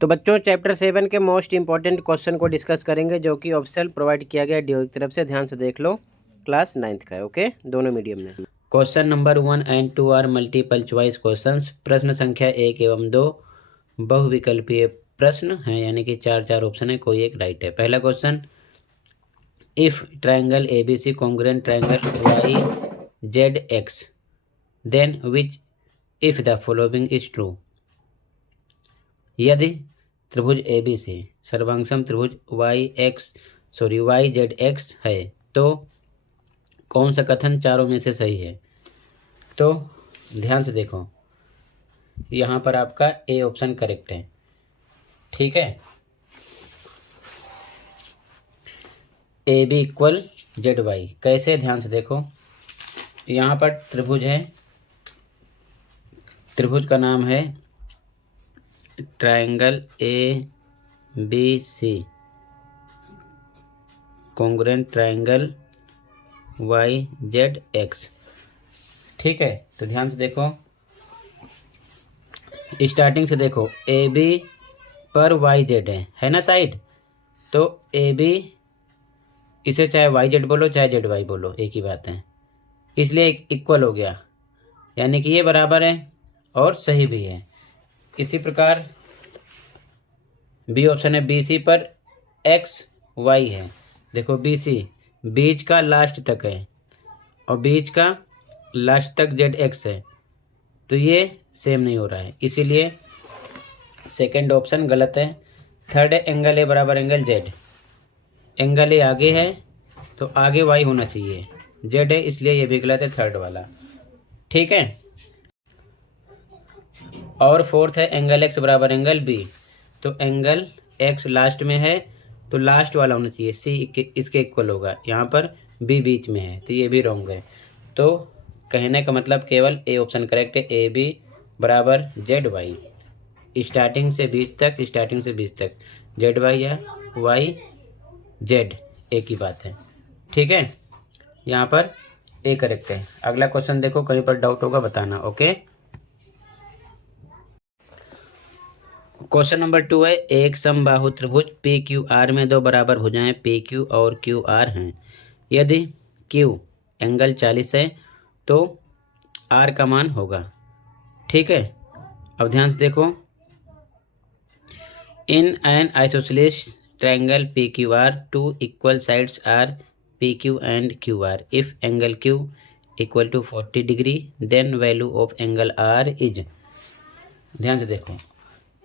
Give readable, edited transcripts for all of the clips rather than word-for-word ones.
तो बच्चों चैप्टर 7 के मोस्ट इंपॉर्टेंट क्वेश्चन को डिस्कस करेंगे, जो कि ऑप्शनल प्रोवाइड किया गया डीओ की तरफ से। ध्यान से देख लो, क्लास 9th का है, ओके, दोनों मीडियम में। Question number 1 and 2 are multiple choice questions. प्रश्न संख्या 1 एवं 2 बहुविकल्पीय प्रश्न हैं, यानी कि चार ऑप्शन है, कोई एक राइट है। पहला question, if triangle ABC congruent triangle YZX, then which if the following is true. यदि त्रिभुज ABC सर्वांगसम त्रिभुज YZX है तो कौन सा कथन चारों में से सही है। तो ध्यान से देखो, यहाँ पर आपका ए ऑप्शन करेक्ट है, ठीक है। AB इक्वल ZY कैसे, ध्यान से देखो, यहाँ पर त्रिभुज है, त्रिभुज का नाम है triangle ABC congruent triangle YZX, ठीक है। तो ध्यान से देखो, स्टार्टिंग से देखो, AB पर YZ है ना साइड, तो AB इसे चाहे YZ बोलो चाहे ZY बोलो, एक ही बात है, इसलिए इक्वल हो गया, यानी कि ये बराबर है और सही भी है। इसी प्रकार बी ऑप्शन है, BC पर XY है। देखो BC बीच का लास्ट तक है और बीच का लास्ट तक ZX है, तो ये सेम नहीं हो रहा है, इसीलिए सेकंड ऑप्शन गलत है। थर्ड है, एंगल A बराबर एंगल Z। एंगल A आगे है तो आगे Y होना चाहिए, Z है इसलिए ये भी गलत है, थर्ड वाला, ठीक है। और फोर्थ है, एंगल X बराबर एंगल B। तो एंगल X लास्ट में है तो लास्ट वाला होना चाहिए, C इसके इक्वल होगा, यहाँ पर B बीच में है, तो ये भी रॉन्ग है। तो कहने का मतलब केवल ए ऑप्शन करेक्ट है, AB बराबर ZY। स्टार्टिंग से बीच तक, स्टार्टिंग से बीच तक ZY या YZ एक ही बात है, ठीक है। यहाँ पर ए करेक्ट है। अगला क्वेश्चन देखो, कहीं पर डाउट होगा बताना, ओके। क्वेश्चन नंबर 2 है, एक समबाहु त्रिभुज PQR में दो बराबर भुजाएं PQ और QR हैं। यदि Q एंगल 40 है तो R का मान होगा, ठीक है। अब ध्यान से देखो, in an isosceles triangle PQR two equal sides are PQ and QR। If angle Q equal to 40 degree then value of angle R is. ध्यान से देखो,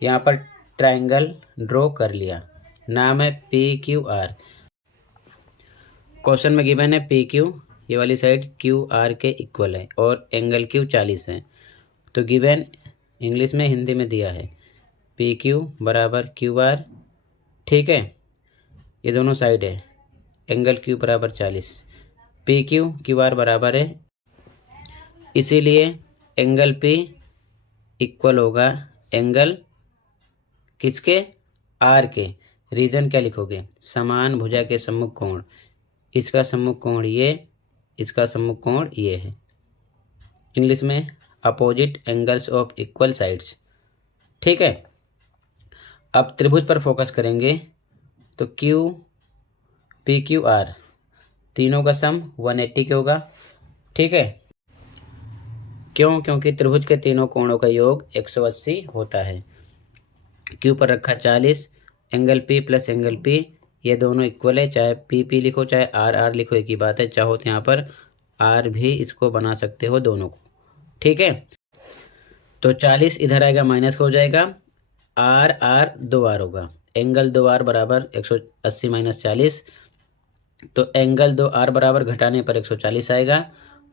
यहाँ पर ट्रायंगल ड्रॉ कर लिया, नाम है PQR। क्वेश्चन में गिवन है PQ, ये वाली साइड QR के इक्वल है और एंगल Q 40 है। तो गिवन इंग्लिश में, हिंदी में दिया है PQ बराबर QR, ठीक है। ये दोनों साइड है, एंगल Q बराबर 40, PQ QR बराबर है, इसीलिए एंगल P इक्वल होगा एंगल किसके, R के। रीजन क्या लिखोगे, समान भुजा के सम्मुख कोण, इसका सम्मुख कोण ये, इसका सम्मुख कोण ये है। इंग्लिश में opposite angles of equal sides, ठीक है। अब त्रिभुज पर फोकस करेंगे, तो PQR तीनों का सम 180 के होगा, ठीक है। क्यों, क्योंकि त्रिभुज के तीनों कोणों का योग 180 होता है। Q पर रखा 40, angle P plus angle P ये दोनों इक्वल है, चाहे PP लिखो चाहे RR लिखो, एक ही बात है। चाहो तो यहाँ पर R भी इसको बना सकते हो, दोनों को, ठीक है। तो 40 इधर आएगा, माइनस हो जाएगा, R 2R होगा, एंगल 2R बराबर 180 माइनस 40, तो एंगल 2R बराबर घटाने पर 140 आएगा,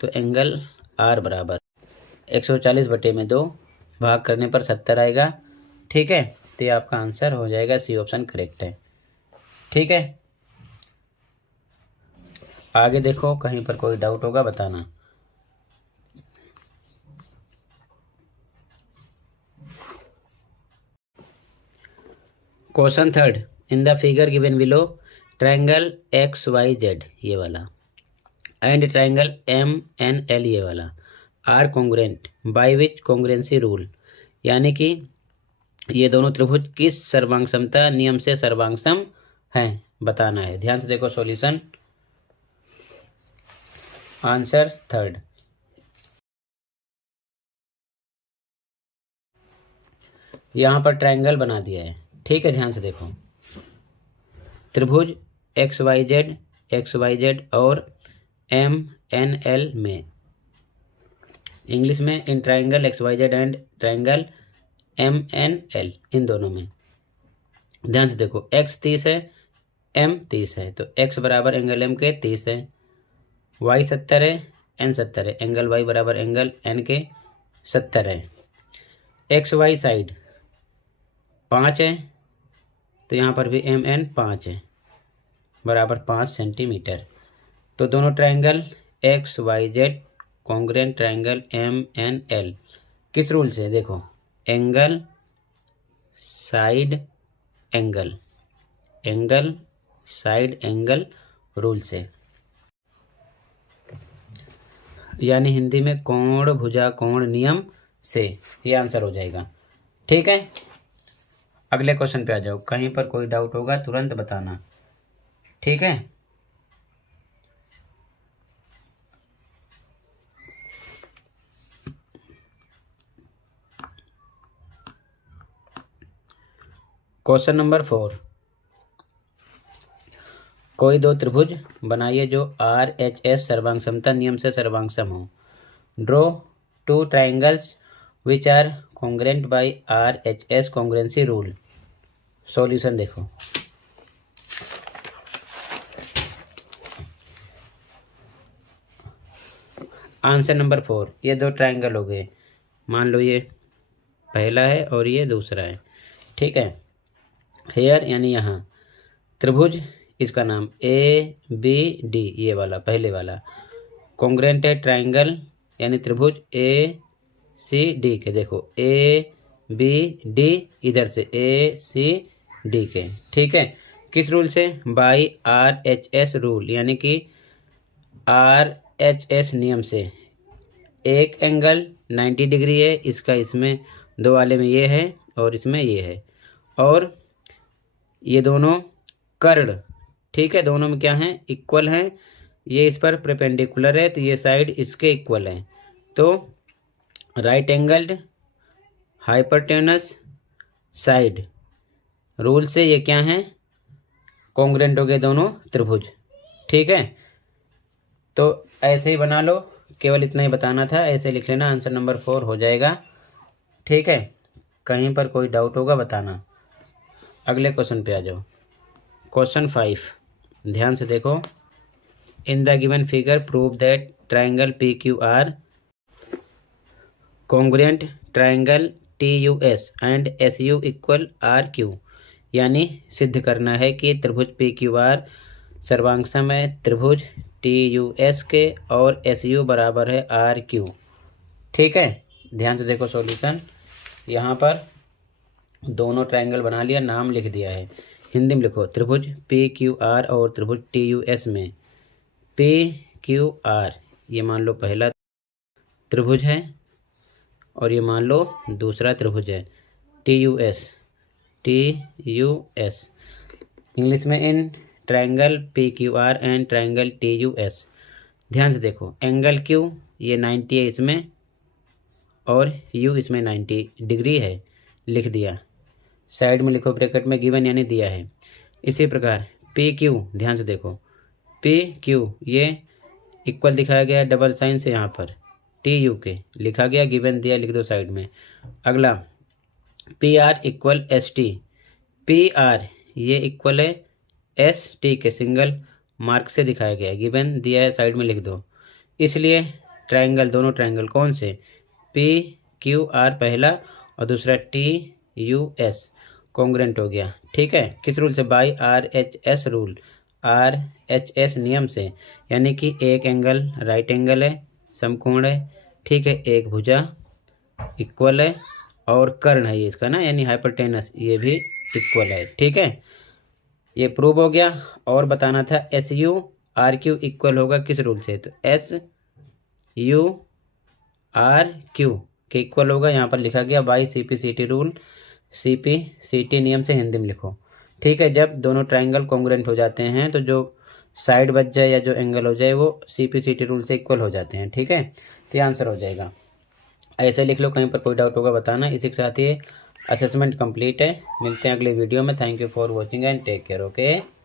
तो एंगल R बराबर 140 बटे में 2 भाग करने पर 70 आएगा, ठीक है। तो ये आपका आंसर हो जाएगा, सी ऑप्शन करेक्ट है, ठीक है। आगे देखो, कहीं पर कोई डाउट होगा बताना। Question third, in the figure given below triangle XYZ ये वाला एंड ट्रायंगल MNL ये वाला are congruent by which congruency rule, यानी कि ये दोनों त्रिभुज किस सर्वांग समता नियम से सर्वांग सम हैं बताना है। ध्यान से देखो सॉल्यूशन। Answer third. यहाँ पर ट्रायंगल बना दिया है, ठीक है। ध्यान से देखो, त्रिभुज एक्स वाई जेड और MNL में, इंग्लिश में in triangle X Y Z and triangle MNL, इन दोनों में। ध्यान से देखो, x 30 है, m 30 है, तो x बराबर एंगल m के 30 है, y 70 है, n 70 है, एंगल y बराबर एंगल n के 70 है। एक्स वाई साइड 5 है, तो यहाँ पर भी MN 5 है, बराबर 5 सेंटीमीटर। तो दोनों triangle X Y Z congruent triangle MNL किस रूल से, देखो angle side angle, angle side angle rule से, यानी हिंदी में कोण भुजा कोण नियम से, ये आंसर हो जाएगा, ठीक है। अगले क्वेश्चन पे आ जाओ, कहीं पर कोई डाउट होगा तुरंत बताना, ठीक है। क्वेश्चन नंबर 4, कोई दो त्रिभुज बनाइए जो RHS सर्वांग समता नियम से सर्वांग सम हो। Draw two triangles which are congruent by RHS congruency rule. Solution देखो, आंसर नंबर 4, ये दो ट्राइंगल हो गए, मान लो ये पहला है और ये दूसरा है, ठीक है। हेयर यानी यहाँ त्रिभुज, इसका नाम ABD, ये वाला पहले वाला कॉन्ग्रुएंट है ट्राइंगल, यानी त्रिभुज ACD के, देखो ABD इधर से ACD के, ठीक है। किस रूल से, बाई RHS रूल, यानी कि RHS नियम से। एक एंगल 90 डिग्री है, इसका इसमें दो वाले में ये है और इसमें ये है, और ये दोनों कर्ण, ठीक है, दोनों में क्या है, इक्वल हैं। ये इस पर परपेंडिकुलर है, तो ये साइड इसके इक्वल है, तो right angled hypotenuse side rule से ये क्या है, कॉन्ग्रुएंट हो गए दोनों त्रिभुज, ठीक है। तो ऐसे ही बना लो, केवल इतना ही बताना था, ऐसे लिख लेना, आंसर नंबर 4 हो जाएगा, ठीक है। कहीं पर कोई डाउट होगा बताना। अगले क्वेश्चन पे आ जाओ, क्वेश्चन 5, ध्यान से देखो। In the given figure prove that triangle PQR congruent triangle TUS and SU equal RQ, यानी सिद्ध करना है कि त्रिभुज PQR सर्वांग सम है त्रिभुज TUS के और SU बराबर है RQ, ठीक है। ध्यान से देखो सॉल्यूशन, यहाँ पर दोनों ट्रायंगल बना लिया, नाम लिख दिया है, हिंदी में लिखो, त्रिभुज PQR और त्रिभुज TUS में PQR ये मान लो पहला त्रिभुज है और ये मान लो दूसरा त्रिभुज है TUS इंग्लिश में in triangle PQR and triangle TUS। ध्यान से देखो, एंगल Q ये 90 है इसमें और U इसमें 90 डिग्री है, लिख दिया, साइड में लिखो ब्रैकेट में गिवन यानी दिया है। इसी प्रकार PQ, ध्यान से देखो, PQ ये इक्वल दिखाया गया डबल साइन से, यहाँ पर TU के लिखा गया, गिवन दिया, लिख दो साइड में। अगला PR इक्वल ST, PR ये इक्वल है ST के, सिंगल मार्क से दिखाया गया, गिवन दिया है, साइड में लिख दो। इसलिए ट्रायंगल, दोनों ट्रायंगल कौन से, PQR पहला और दूसरा TUS कॉन्ग्रुएंट हो गया, ठीक है। किस रूल से, बाई RHS रूल, RHS नियम से, यानी कि एक एंगल राइट एंगल है, समकोण है, ठीक है, एक भुजा इक्वल है और कर्ण है ये इसका ना, यानी हाइपोटेनस ये भी इक्वल है, ठीक है। ये प्रूव हो गया। और बताना था SU RQ इक्वल होगा किस रूल से, तो SU RQ के इक्वल होगा, यहाँ पर लिखा गया बाई CPCT रूल, CPCT नियम से हिंदी में लिखो। ठीक है, जब दोनों ट्रायंगल कॉन्ग्रुएंट हो जाते हैं तो जो साइड बच जाए या जो एंगल हो जाए वो CPCT रूल से इक्वल हो जाते हैं। ठीक है, तो ये आंसर हो जाएगा। ऐसे लिख लो, कहीं पर कोई डाउट होगा बताना। इसी के साथ ये असेसमेंट कंप्लीट है। मिलते हैं अगले वीडियो में। Thank you for watching and take care. Okay.